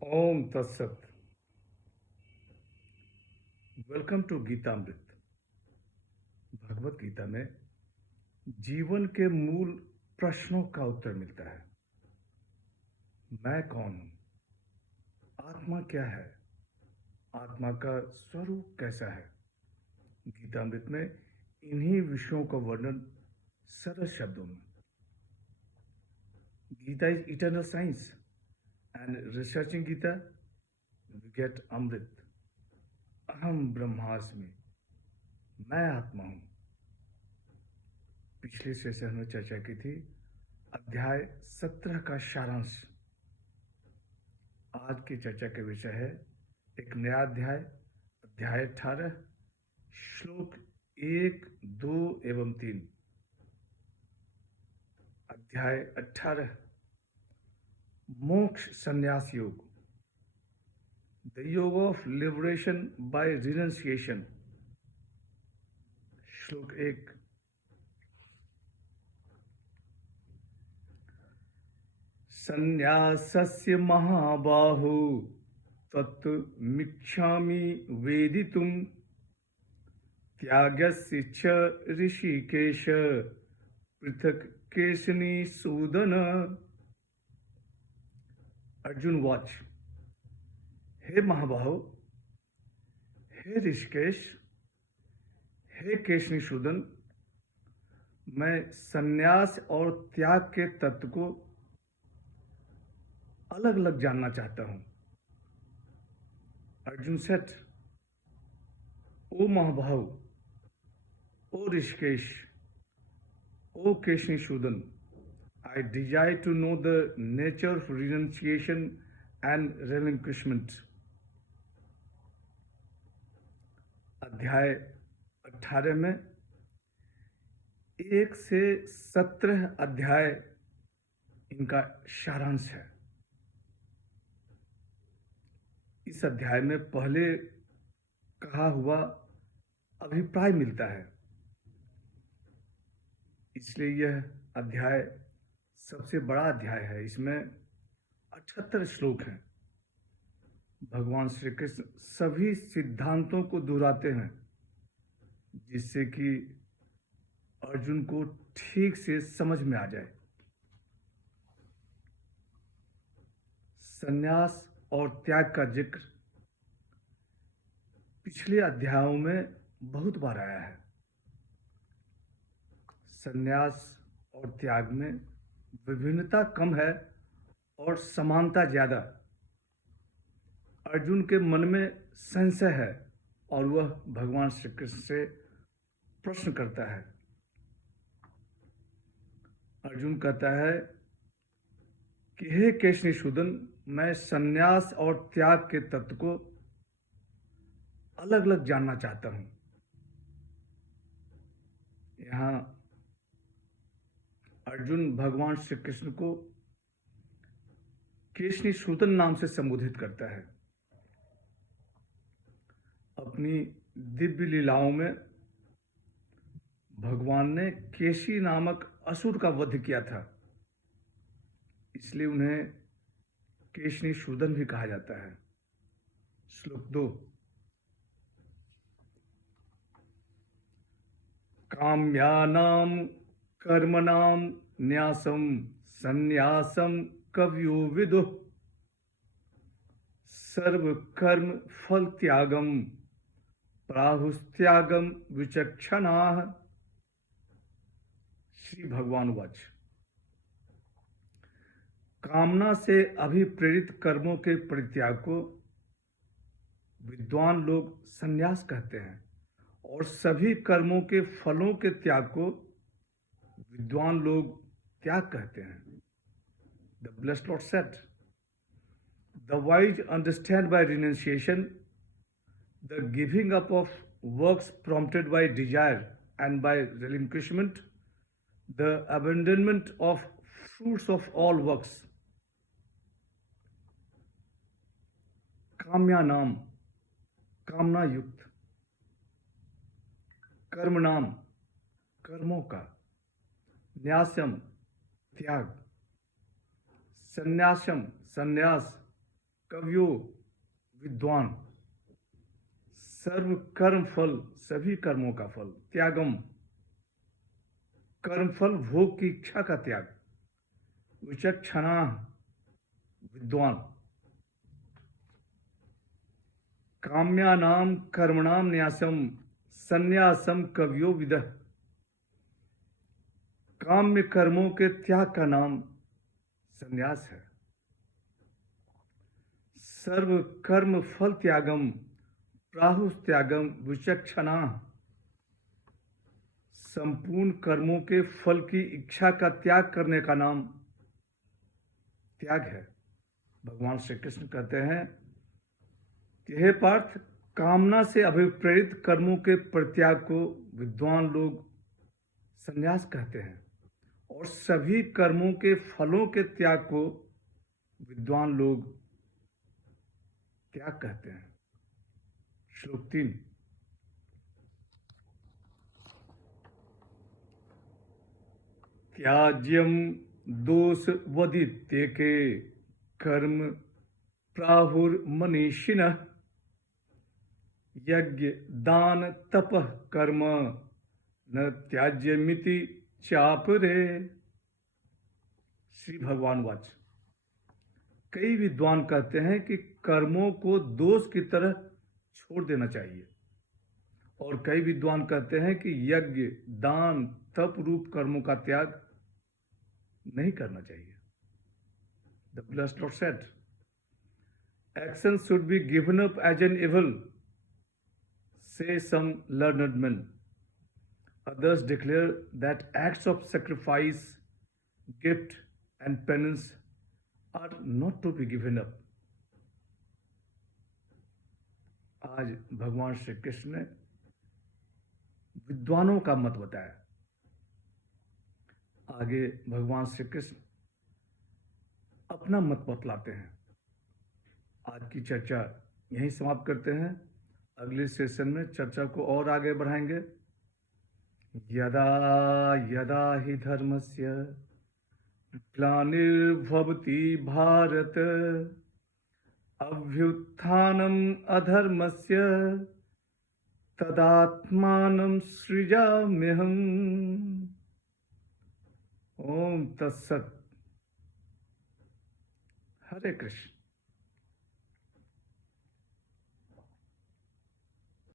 ओम तत्सत। Welcome to Gitamrit. Bhagavad Gita में जीवन के मूल प्रश्नों का उत्तर मिलता है। मैं कौन हूं? आत्मा क्या है? आत्मा का स्वरूप कैसा है? गीतामृत में इन्हीं विषयों का वर्णन सरल शब्दों में। Gita is eternal science and researching Gita we get amrit. अहम ब्रह्मास्मि, मैं आत्मा हूं। पिछले सेशन में चर्चा की थी अध्याय 17 का सारांश। आज की चर्चा का विषय है एक नया अध्याय, अध्याय 18, श्लोक 1, 2 एवं 3। अध्याय 18, मोक्ष संन्यास योग, द योग ऑफ लिबरेशन बाय रिनंसिएशन। श्लोक 1, संन्यासस्य महाबाहु तत्त्वमिच्छामि वेदितुम् त्यागस्य च ऋषिकेश पृथक केशनी सूदन। अर्जुन वॉच, हे महाबाहु, हे ऋषिकेश, हे केशनी सूदन, मैं संन्यास और त्याग के तत्व को अलग अलग जानना चाहता हूं। Arjun set, O Mahabahu, O Rishikesh, O Keshnisudan, I desire to know the nature of renunciation and relinquishment. अध्याय 18 में 1 से 17 अध्याय इनका सारांश है। इस अध्याय में पहले कहा हुआ अभिप्राय मिलता है, इसलिए यह अध्याय सबसे बड़ा अध्याय है। इसमें 78 श्लोक हैं। भगवान श्री कृष्ण सभी सिद्धांतों को दोहराते हैं जिससे कि अर्जुन को ठीक से समझ में आ जाए। संन्यास और त्याग का जिक्र पिछले अध्यायों में बहुत बार आया है। संन्यास और त्याग में विभिन्नता कम है और समानता ज्यादा। अर्जुन के मन में संशय है और वह भगवान श्री कृष्ण से प्रश्न करता है। अर्जुन कहता है कि हे केशनीसूदन, मैं संन्यास और त्याग के तत्व को अलग अलग जानना चाहता हूं। यहां अर्जुन भगवान श्री कृष्ण को केशनीसूदन नाम से संबोधित करता है। अपनी दिव्य लीलाओं में भगवान ने केशी नामक असुर का वध किया था, इसलिए उन्हें केशनीसूदन भी कहा जाता है। श्लोक 2, काम्यानां कर्मणां न्यासं संन्यासं कवयो विदुः सर्वकर्म फल त्यागम प्राहुस्त्यागम विचक्षणाः। श्री भगवान वाच, कामना से अभिप्रेरित कर्मों के परित्याग को विद्वान लोग संन्यास कहते हैं और सभी कर्मों के फलों के त्याग को विद्वान लोग त्याग कहते हैं। The blessed Lord said, the wise understand by renunciation the giving up of works prompted by desire, and by relinquishment the abandonment of fruits of all works. काम्यानाम, कामना युक्त, कर्म नाम, कर्मों का, न्यासम, त्याग, संन्यासम, संन्यास, कवियो, विद्वान, सर्व कर्म फल, सभी कर्मों का फल, त्यागम, कर्मफल भोग की इच्छा का त्याग, विचक्षणा, विद्वान, काम्यानाम कर्मणाम न्यासम, संन्यासम कवियो विदः, काम्य कर्मों के त्याग का नाम संन्यास है। सर्व कर्म फल त्यागम, प्राहुस त्यागम विचक्षणा, संपूर्ण कर्मों के फल की इच्छा का त्याग करने का नाम त्याग है। भगवान श्री कृष्ण कहते हैं कि हे पार्थ, कामना से अभिप्रेरित कर्मों के परित्याग को विद्वान लोग संन्यास कहते हैं और सभी कर्मों के फलों के त्याग को विद्वान लोग त्याग कहते हैं। श्लोक 3। त्याज्यम दोष वदित्येके कर्म प्राहुर्मनीषिणः, यज्ञ दान तपः कर्म न त्याज्यमिति चापरे। श्री भगवान वाच। कई विद्वान कहते हैं कि कर्मों को दोष की तरह छोड़ देना चाहिए और कई विद्वान कहते हैं कि यज्ञ दान तप रूप कर्मों का त्याग नहीं करना चाहिए। The blessed Lord said, "Actions should be given up as an evil," say some learned men. Others declare that acts of sacrifice, gift, and penance are not to be given up. आज भगवान श्री कृष्ण ने विद्वानों का मत बताया। आगे भगवान श्री कृष्ण अपना मत बतलाते हैं। आज की चर्चा यहीं समाप्त करते हैं। अगले सेशन में चर्चा को और आगे बढ़ाएंगे। यदा यदा हि धर्मस्य ग्लानिर्भवति भारत, अभ्युत्थानम् अधर्मस्य तदात्मानं सृजाम्यहम्। ओम तत्सत। हरे कृष्ण।